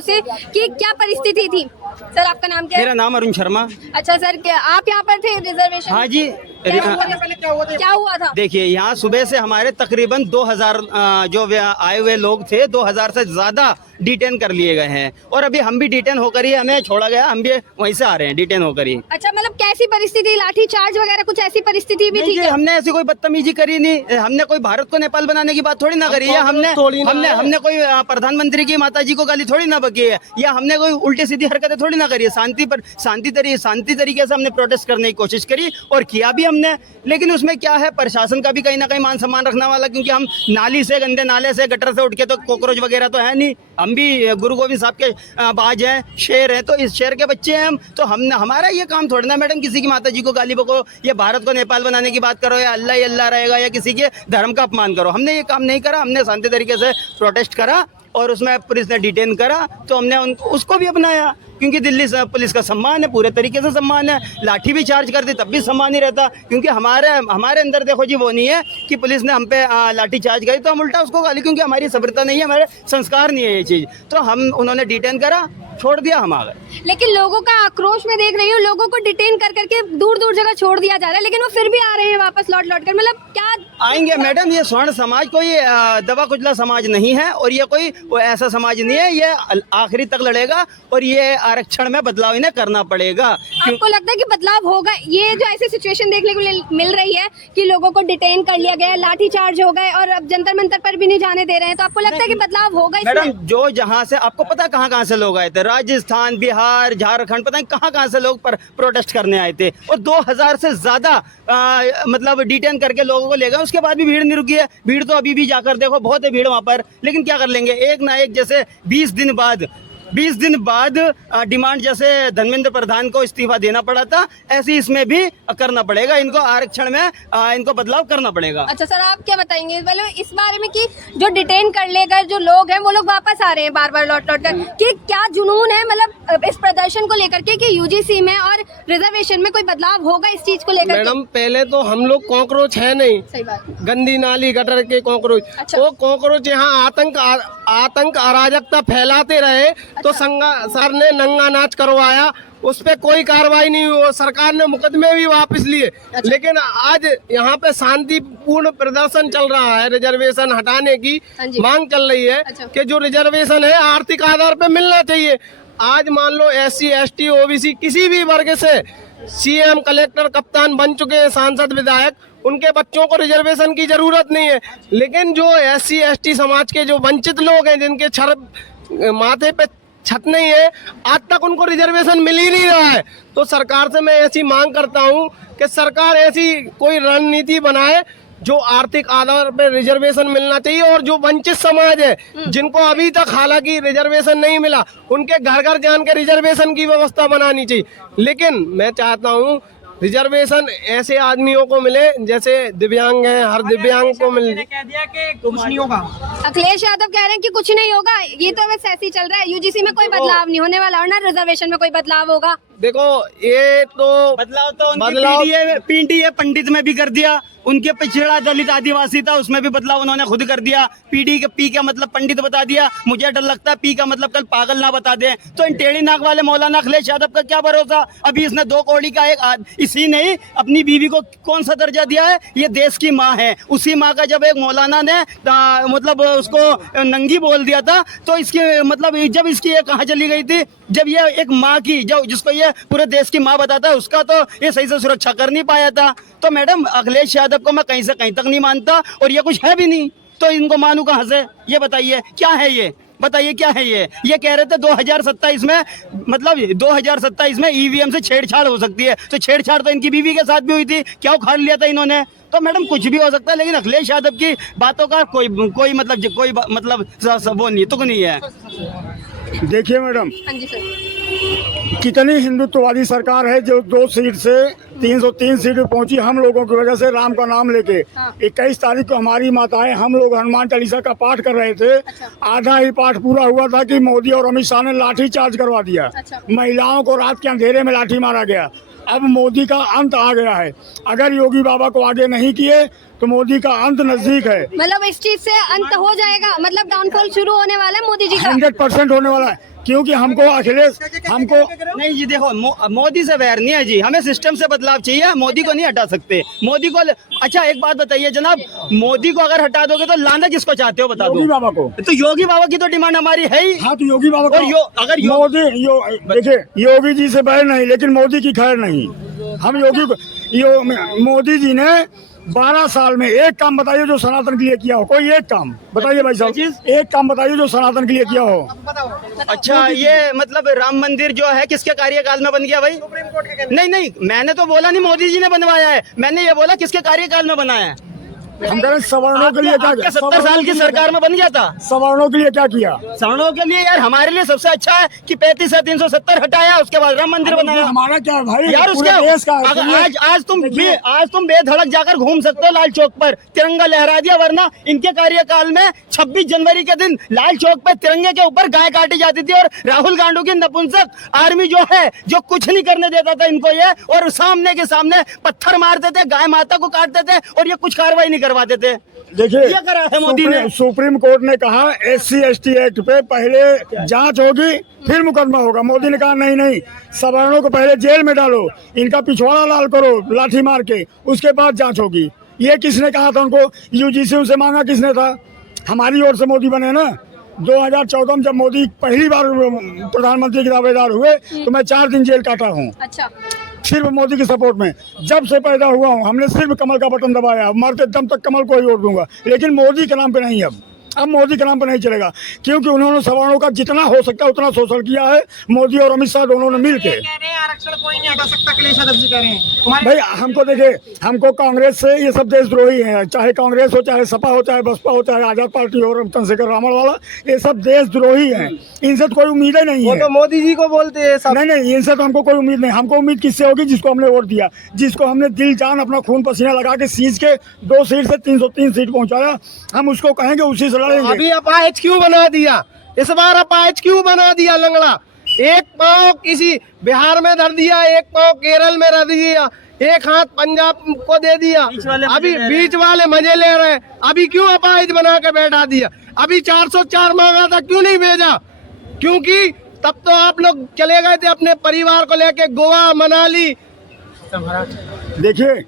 से कि क्या परिस्थिति थी। सर आपका नाम क्या है? मेरा नाम अरुण शर्मा। अच्छा सर, क्या आप यहाँ पर थे रिजर्वेशन? हाँ जी। क्या हुआ था? देखिए, यहाँ सुबह से हमारे तकरीबन 2000 जो आए हुए लोग थे, 2000 से ज्यादा डिटेन कर लिए गए हैं और अभी हम भी डिटेन होकर ही हमें छोड़ा गया, हम भी वहीं से आ रहे हैं डिटेन होकर ही। अच्छा, मतलब कैसी परिस्थिति, लाठी चार्ज वगैरह कुछ ऐसी परिस्थिति भी थी? हमने ऐसी कोई बदतमीजी करी नहीं, हमने कोई भारत को नेपाल बनाने की बात थोड़ी ना करी है, हमने कोई प्रधानमंत्री की माताजी को गाली थोड़ी ना बकी है, या हमने कोई उल्टी सीधी हरकतें थोड़ी ना करी है। शांति तरीके से हमने प्रोटेस्ट करने की कोशिश करी और किया भी हमने। लेकिन उसमें क्या है, प्रशासन का भी कहीं ना कहीं मान सम्मान रखने वाला, क्योंकि हम नाली से, गंदे नाले से, गटर से उठ के तो कॉकरोच वगैरह तो है नहीं, हम भी गुरु गोविंद साहब के बाज हैं, शेर हैं, तो इस शेर के बच्चे हैं हम, तो हमने, हमारा ये काम थोड़ा ना मैडम किसी की माताजी को गाली बको या भारत को नेपाल बनाने की बात करो या अल्लाह ही अल्लाह रहेगा या किसी के धर्म का अपमान करो। हमने ये काम नहीं करा, हमने शांति तरीके से प्रोटेस्ट करा और उसमें पुलिस ने डिटेन करा तो हमने उसको भी अपनाया, क्योंकि दिल्ली पुलिस का सम्मान है, पूरे तरीके से सम्मान है। लाठी भी चार्ज कर दी तब भी सम्मान ही रहता, क्योंकि हमारे अंदर देखो जी वो नहीं है कि पुलिस ने हम पे लाठी चार्ज करी तो हम उल्टा उसको गाली, क्योंकि हमारी सभ्यता नहीं है, हमारे संस्कार नहीं है ये चीज़, तो हम उन्होंने डिटेन करा, छोड़ दिया, हम आ गए। लेकिन लोगों का आक्रोश में देख रही हूँ, लोगों को डिटेन कर करके दूर दूर जगह छोड़ दिया जा रहा है, लेकिन वो फिर भी आ रहे हैं वापस लौट कर। मतलब क्या आएंगे मैडम? ये स्वर्ण समाज कोई दबा कुचला समाज नहीं है और ये कोई ऐसा समाज नहीं है, ये आखिरी तक लड़ेगा और ये आरक्षण में बदलाव इन्हें करना पड़ेगा। आपको लगता है कि बदलाव होगा? ये जो ऐसी सिचुएशन देखने को मिल रही है कि लोगों को डिटेन कर लिया गया, लाठी चार्ज हो गए और अब जंतर मंतर पर भी नहीं जाने दे रहे हैं, तो आपको लगता है कि बदलाव होगा इसमें? मैडम, जो जहाँ से आपको पता कहाँ से लोग आए थे, राजस्थान, बिहार, झारखंड, पता नहीं कहाँ से लोग प्रोटेस्ट करने आए थे और 2000 से ज्यादा मतलब डिटेन करके लोगों को ले गए, उसके बाद भी भीड़ नहीं रुकी है। भीड़ तो अभी भी जाकर देखो, बहुत है भीड़ वहाँ पर, लेकिन क्या कर लेंगे, एक ना एक, जैसे 20 दिन बाद डिमांड, जैसे धर्मेंद्र प्रधान को इस्तीफा देना पड़ा था, ऐसे इसमें भी करना पड़ेगा, इनको आरक्षण में इनको बदलाव करना पड़ेगा। अच्छा सर, आप क्या बताएंगे इस बारे में कि जो डिटेन कर ले गए जो लोग हैं वो लोग वापस आ रहे हैं बार बार लौट कर, कि क्या जुनून है मतलब इस प्रदर्शन को लेकर के कि यूजीसी में और रिजर्वेशन में कोई बदलाव होगा इस चीज को लेकर? मैडम, पहले तो हम लोग कॉकरोच है नहीं, सही बात, गंदी नाली गटर के कॉकरोच। अच्छा। वो कॉकरोच यहाँ आतंक अराजकता फैलाते रहे, तो सर ने नंगा नाच करवाया, उस पे कोई कार्रवाई नहीं हुई, सरकार ने मुकदमे भी वापस लिए। अच्छा। लेकिन आज यहाँ पे शांतिपूर्ण प्रदर्शन चल रहा है, रिजर्वेशन हटाने की मांग चल रही है। अच्छा। कि जो रिजर्वेशन है आर्थिक आधार पे मिलना चाहिए। आज मान लो SC ST OBC किसी भी वर्ग से CM, कलेक्टर, कप्तान बन चुके हैं, सांसद, विधायक, उनके बच्चों को रिजर्वेशन की जरूरत नहीं है। लेकिन जो SC ST समाज के जो वंचित लोग हैं, जिनके माथे पे छत नहीं है, आज तक उनको रिजर्वेशन मिल ही नहीं रहा है। तो सरकार से मैं ऐसी मांग करता हूं कि सरकार ऐसी कोई रणनीति बनाए जो आर्थिक आधार पर रिजर्वेशन मिलना चाहिए, और जो वंचित समाज है जिनको अभी तक हालांकि रिजर्वेशन नहीं मिला, उनके घर घर जान के रिजर्वेशन की व्यवस्था बनानी चाहिए। लेकिन मैं चाहता हूं रिजर्वेशन ऐसे आदमियों को मिले जैसे दिव्यांग हैं, हर दिव्यांग को मिले। कह दिया कि कुछ नहीं होगा। अखिलेश यादव कह रहे हैं कि कुछ नहीं होगा, ये तो बस ऐसे ही चल रहा है, यूजीसी में कोई बदलाव नहीं होने वाला और ना रिजर्वेशन में कोई बदलाव होगा। देखो, ये तो बदलाव PDA पंडित में भी कर दिया, उनके पिछड़ा दलित आदिवासी था उसमें भी बदलाव उन्होंने खुद कर दिया। P का मतलब पंडित बता दिया, मुझे डर लगता है P का मतलब कल पागल ना बता दें, तो इन टेढ़ी नाक वाले मौलाना अखिलेश यादव का क्या भरोसा। अभी इसने 2 कौड़ी का इसी ने अपनी बीवी को कौन सा दर्जा दिया है, ये देश की माँ है, उसी माँ का जब एक मौलाना ने मतलब उसको नंगी बोल दिया था, तो इसके मतलब जब इसकी ये कहाँ चली गई थी, जब ये एक माँ की जिसको ये पूरे देश की माँ बताता है, उसका तो ये सही से सुरक्षा कर नहीं पाया था। तो मैडम, अखिलेश यादव को मैं कहीं से कहीं तक नहीं मानता और ये कुछ है भी नहीं, तो इनको मानूं कहाँ से? ये बताइए क्या है ये, बताइए क्या है ये कह रहे थे 2027 में, मतलब 2027 में EVM से छेड़छाड़ हो सकती है, तो छेड़छाड़ तो इनकी बीवी के साथ भी हुई थी, क्या उखाड़ लिया था इन्होंने? तो मैडम कुछ भी हो सकता है, लेकिन अखिलेश यादव की बातों का कोई मतलब वो नहीं, तुक नहीं है। देखिए मैडम, हाँ जी सर, कितनी हिंदुत्ववादी सरकार है जो 2 सीट से 303 सीट पे पहुंची हम लोगों की वजह से, राम का नाम लेके। 21 तारीख को हमारी माताएं, हम लोग हनुमान चालीसा का पाठ कर रहे थे। आधा ही पाठ पूरा हुआ था कि मोदी और अमित शाह ने लाठी चार्ज करवा दिया। महिलाओं को रात के अंधेरे में लाठी मारा गया। अब मोदी का अंत आ गया है, अगर योगी बाबा को आगे नहीं किए तो मोदी का अंत नजदीक है। मतलब इस चीज से अंत हो जाएगा, मतलब डाउनफॉल शुरू होने वाला है मोदी जी का? 100% होने वाला है। क्योंकि हमको अखिलेश हमको नहीं जी देखो मोदी से वैर नहीं है जी, हमें सिस्टम से बदलाव चाहिए, मोदी को नहीं हटा सकते। मोदी को अच्छा एक बात बताइए जनाब, मोदी को अगर हटा दोगे तो लाना किसको चाहते हो बता योगी दो। बाबा को। तो योगी बाबा की तो डिमांड हमारी है ही। हाँ तो योगी बाबा को अगर देखिए योगी जी से बैर नहीं, लेकिन मोदी की खैर नहीं। हम मोदी जी ने 12 साल में एक काम बताइए जो सनातन के लिए किया हो, कोई एक काम बताइए भाई साहब, एक काम बताइए जो सनातन के लिए किया हो। अच्छा ये मतलब राम मंदिर जो है किसके कार्यकाल में बन गया भाई? नहीं मैंने तो बोला नहीं मोदी जी ने बनवाया है, मैंने ये बोला किसके कार्यकाल में बनाया है। हम कह रहे सवर्णों के लिए क्या किया? 70 साल की सरकार में बन गया था। सवर्णों के लिए क्या किया? सवर्णों के लिए यार हमारे लिए सबसे अच्छा है कि 35 से 370 हटाया, उसके बाद राम मंदिर बनाया। हमारा क्या है भाई यार उसके देश का आज तुम बेधड़क जाकर घूम सकते हो लाल चौक पर, तिरंगा लहरा दिया, वरना इनके कार्यकाल में 26 जनवरी के दिन लाल चौक पर तिरंगे के ऊपर गाय काटी जाती थी और राहुल गांधी की नपुंसक आर्मी जो है जो कुछ नहीं करने देता था इनको ये, और सामने के सामने पत्थर मारते थे, गाय माता को काटते थे और ये कुछ कार्रवाई नहीं करवाते थे। देखिए ये करा है मोदी ने। सुप्रीम कोर्ट ने कहा SC ST एक्ट पे पहले जांच होगी फिर मुकदमा होगा। मोदी ने कहा नहीं सवर्णों को पहले जेल में डालो, इनका पिछवाड़ा लाल करो लाठी मार के, उसके बाद जांच होगी। ये किसने कहा था उनको? UGC उनसे मांगा किसने था? हमारी ओर से मोदी बने ना। 2014 में जब मोदी पहली बार प्रधानमंत्री के दावेदार हुए तो मैं 4 दिन जेल काटा हूँ। अच्छा सिर्फ मोदी की सपोर्ट में। जब से पैदा हुआ हूँ हमने सिर्फ कमल का बटन दबाया, मरते दम तक कमल को ही वोट दूंगा, लेकिन मोदी के नाम पे नहीं। अब मोदी के नाम पे नहीं चलेगा, क्योंकि उन्होंने सवर्णों का जितना हो सकता है उतना शोषण किया है, मोदी और अमित शाह दोनों ने मिलके। आरक्षण कोई नहीं हटा सकता, अखिलेश यादव जी कह रहे हैं। भाई हमको देखिए, हमको कांग्रेस से ये सब देशद्रोही हैं, चाहे कांग्रेस हो, चाहे सपा हो, चाहे बसपा हो, चाहे आजाद पार्टी हो, चंद्रशेखर रावणवाला, ये सब देशद्रोही हैं। इनसे तो कोई उम्मीद ही नहीं वो है। तो मोदी जी को बोलते हैं सब। नहीं इनसे तो हमको कोई उम्मीद नहीं। हमको उम्मीद किससे होगी? जिसको हमने वोट दिया, जिसको हमने दिल जान अपना खून पसीना लगा के सीट के 2 सीट से 303 सीट पहुंचाया, हम उसको कहेंगे उसी से लड़ेंगे। अभी अपाहिज क्यों बना दिया? इस बार अपाहिज क्यों बना दिया? लंगड़ा एक पाँव किसी बिहार में धर दिया, एक पाँव केरल में रख दिया, एक हाथ पंजाब को दे दिया, अभी बीच वाले मजे ले रहे हैं। अभी क्यों अपाहिज बना के बैठा दिया? अभी 404 मांगा था, क्यों नहीं भेजा? क्योंकि तब तो आप लोग चले गए थे अपने परिवार को लेके गोवा मनाली। देखिए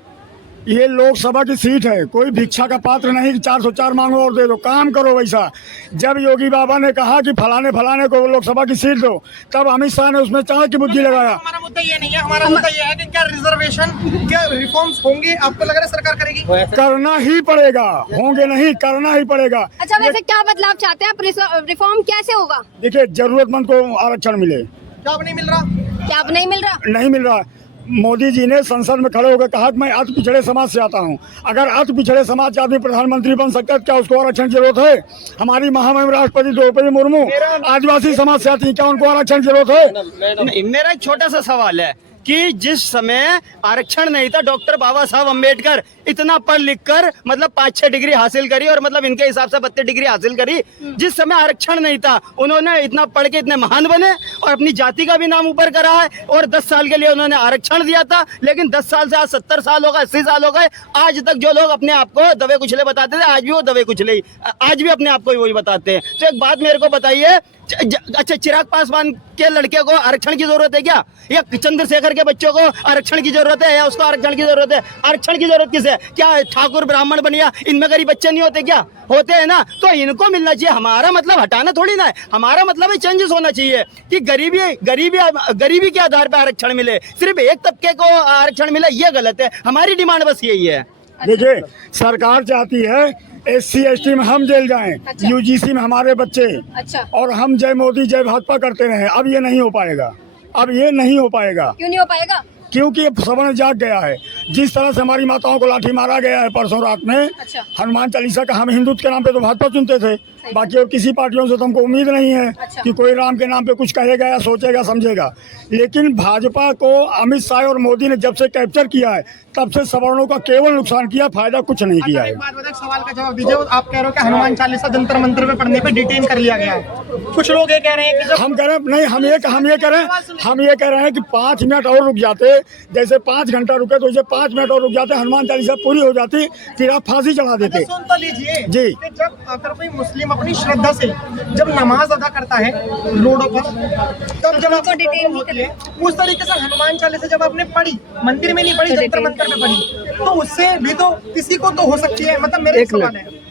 ये लोकसभा की सीट है, कोई भिक्षा का पात्र नहीं कि 404 मांगो और दे दो। काम करो वैसा। जब योगी बाबा ने कहा कि फलाने फलाने को लोकसभा की सीट दो, तब अमित शाह ने उसमें चाणक्य की बुद्धि लगाया। हमारा मुद्दा ये नहीं है, हमारा मुद्दा ये है कि क्या रिजर्वेशन क्या रिफॉर्म्स होंगे? आपको लग रहा है सरकार करेगी? करना ही पड़ेगा, होंगे नहीं, करना ही पड़ेगा। अच्छा वैसे क्या बदलाव चाहते हैं आप? रिफॉर्म कैसे होगा? देखिए जरूरतमंद को आरक्षण मिले। क्या अब नहीं मिल रहा? क्या अब नहीं मिल रहा? नहीं मिल रहा। मोदी जी ने संसद में खड़े होकर कहा कि मैं अति पिछड़े समाज से आता हूं। अगर अति पिछड़े समाज के आदमी प्रधानमंत्री बन सकता है, क्या उसको आरक्षण की जरूरत है? हमारी महामहिम राष्ट्रपति द्रौपदी मुर्मू आदिवासी समाज से आती है, क्या उनको आरक्षण की जरूरत है? मेरा एक छोटा सा सवाल है कि जिस समय आरक्षण नहीं था, डॉक्टर बाबा साहब अम्बेडकर इतना पढ़ लिख कर मतलब 5-6 डिग्री हासिल करी और मतलब इनके हिसाब से 32 डिग्री हासिल करी। जिस समय आरक्षण नहीं था उन्होंने इतना पढ़ के इतने महान बने और अपनी जाति का भी नाम ऊपर करा है और 10 साल के लिए उन्होंने आरक्षण दिया था। लेकिन 10 साल से आज 70 साल हो गए, 80 साल हो गए, आज तक जो लोग अपने आप को दबे कुचले बताते थे, आज भी वो दबे कुचले, आज भी अपने आप को वही बताते हैं। तो एक बात मेरे को बताइए, अच्छा चिराग पासवान के लड़के को आरक्षण की जरूरत है क्या? या चंद्रशेखर के बच्चों को आरक्षण की जरूरत है या उसको आरक्षण की जरूरत है? आरक्षण की जरूरत किसे? क्या ठाकुर ब्राह्मण बनिया, इनमें गरीब बच्चे नहीं होते क्या? होते हैं ना। तो इनको मिलना चाहिए। हमारा मतलब हटाना थोड़ी ना है, हमारा मतलब है चेंजेस होना चाहिए कि गरीबी के आधार पर आरक्षण मिले, सिर्फ एक तबके को आरक्षण मिले, ये गलत है। हमारी डिमांड बस यही है। देखिए सरकार चाहती है SC ST में हम जेल जाएं, अच्छा। UGC में हमारे बच्चे, अच्छा और हम जय मोदी जय भाजपा करते रहे। अब ये नहीं हो पाएगा, अब ये नहीं हो पाएगा। क्यों नहीं हो पाएगा? क्योंकि ये सवर्ण जाग गया है। जिस तरह से हमारी माताओं को लाठी मारा गया है परसों रात में, अच्छा। हनुमान चालीसा का हम हिंदुत्व के नाम पे तो भाजपा चुनते थे, बाकी और किसी पार्टियों से तो हमको उम्मीद नहीं है अच्छा। कि कोई राम के नाम पे कुछ कहेगा या सोचेगा समझेगा। लेकिन भाजपा को अमित शाह और मोदी ने जब से कैप्चर किया है, तब से सवर्णों का केवल नुकसान किया, फायदा कुछ नहीं किया है। एक बात बताइए, सवाल का जवाब दीजिए। आप कह रहे हो कि हनुमान चालीसा जंतर मंतर पे पढ़ने पे डिटेन कर लिया गया है, कुछ लोग ये कह रहे हैं कि हम कह रहे हैं नहीं, हम ये कह रहे हैं कि 5 मिनट और रुक जाते जैसे 5 घंटा रुके तो जैसे 5 मिनट और रुक जाते, हनुमान चालीसा पूरी हो जाती, फिर आप फांसी चढ़ा देते। सुन तो लीजिए जी। कि जब अगर कोई मुस्लिम अपनी श्रद्धा से जब नमाज अदा करता है रोडों पर, तब जब आपको डिटेन होती है उस तरीके से हनुमान चालीसा जब आपने पढ़ी, मंदिर में नहीं पढ़ी, जंतर मंतर में पढ़ी, तो उससे भी तो किसी को तो हो सकती है। मतलब मेरा एक सवाल है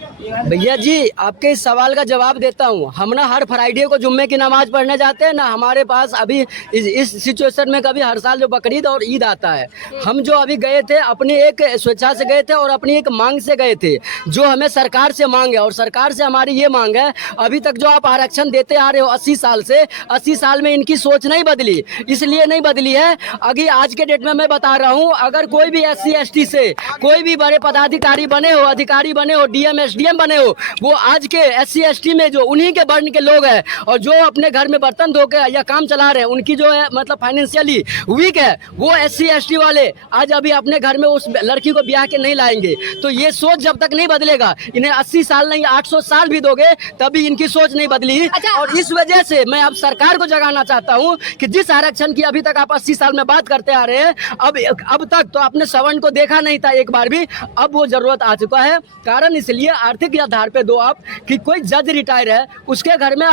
भैया जी, आपके इस सवाल का जवाब देता हूँ। हम ना हर फ्राइडे को जुम्मे की नमाज पढ़ने जाते हैं ना, हमारे पास अभी इस सिचुएशन में कभी हर साल जो बकरीद और ईद आता है, हम जो अभी गए थे अपनी एक स्वेच्छा से गए थे और अपनी एक मांग से गए थे, जो हमें सरकार से मांग है। और सरकार से हमारी ये मांग है, अभी तक जो आप आरक्षण देते आ रहे हो 80 साल से, 80 साल में इनकी सोच नहीं बदली। इसलिए नहीं बदली है, अभी आज के डेट में मैं बता रहा हूँ, अगर कोई भी SC ST से कोई भी बड़े पदाधिकारी बने हो, अधिकारी बने हो, DM SDM बने हो, वो आज के SC ST में जो उन्हीं के वर्ण के लोग हैं और जो अपने घर में बर्तन धो के या काम चला रहे हैं, उनकी जो है मतलब फाइनेंशियली वीक है, वो SC ST वाले आज अभी अपने घर में उस लड़की को ब्याह के नहीं लाएंगे। तो ये सोच जब तक नहीं बदलेगा, इन्हें 80 साल नहीं 800 साल भी दोगे तभी इनकी सोच नहीं बदली। और इस वजह से मैं अब सरकार को जगाना चाहता हूँ कि जिस आरक्षण की अभी तक आप 80 साल में बात करते आ रहे हैं, अब तक तो आपने सवर्ण को देखा नहीं था एक बार भी, अब वो जरूरत आ चुका है। कारण इसलिए आर्थिक आधार पे दो आप कि कोई जज रिटायर है, उसके घर में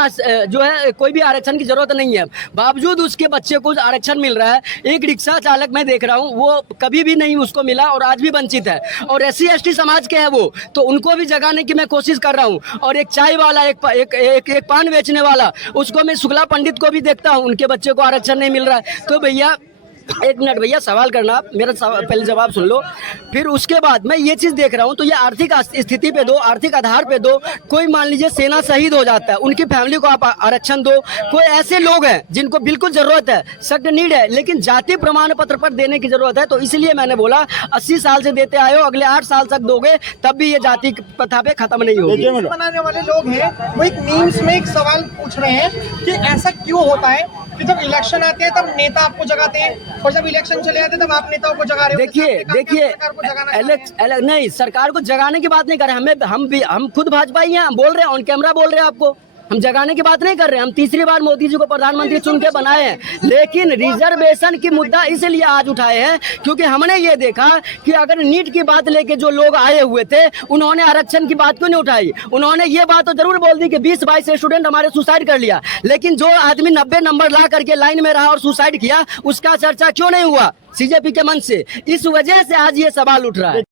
जो है कोई भी आरक्षण की जरूरत नहीं है, बावजूद उसके बच्चे को आरक्षण मिल रहा है। एक रिक्शा चालक मैं देख रहा हूँ, वो कभी भी नहीं उसको मिला और आज भी वंचित है। और SC ST समाज के है वो, तो उनको भी जगाने की मैं कोशिश कर रहा हूँ। और एक चाय वाला, एक पान बेचने वाला, उसको मैं शुक्ला पंडित को भी देखता हूँ, उनके बच्चे को आरक्षण नहीं मिल रहा है। तो भैया एक मिनट भैया, सवाल करना आप, मेरा पहले जवाब सुन लो, फिर उसके बाद मैं ये चीज़ देख रहा हूँ। तो ये आर्थिक स्थिति पे दो, आर्थिक आधार पे दो। कोई मान लीजिए सेना शहीद हो जाता है, उनकी फैमिली को आप आरक्षण दो। कोई ऐसे लोग हैं जिनको बिल्कुल जरूरत है, सख्त नीड है, लेकिन जाति प्रमाण पत्र पर देने की जरूरत है। तो इसलिए मैंने बोला 80 साल से देते आए हो, अगले 8 साल तक दोगे तब भी ये जाति प्रथा पे खत्म नहीं होगी। बनाने वाले लोग हैं वो एक मीम्स में एक सवाल पूछ रहे हैं कि ऐसा क्यों होता है कि जब इलेक्शन आते हैं तब नेता आपको जगाते हैं और जब इलेक्शन चले जाते हैं तब आप नेताओं को जगा रहे हो। देखिए नहीं, सरकार को जगाने की बात नहीं कर रहे, हम खुद भाजपा ही हैं, हम बोल रहे हैं, ऑन कैमरा बोल रहे हैं आपको, हम जगाने की बात नहीं कर रहे हैं। हम तीसरी बार मोदी जी को प्रधानमंत्री चुन के बनाए हैं, लेकिन रिजर्वेशन की मुद्दा इसलिए आज उठाए हैं क्योंकि हमने ये देखा कि अगर नीट की बात लेके जो लोग आए हुए थे, उन्होंने आरक्षण की बात क्यों नहीं उठाई। उन्होंने ये बात तो जरूर बोल दी कि 20-22 स्टूडेंट हमारे सुसाइड कर लिया, लेकिन जो आदमी 90 नंबर ला करके लाइन में रहा और सुसाइड किया, उसका चर्चा क्यों नहीं हुआ CJP के मन से। इस वजह से आज ये सवाल उठ रहा है।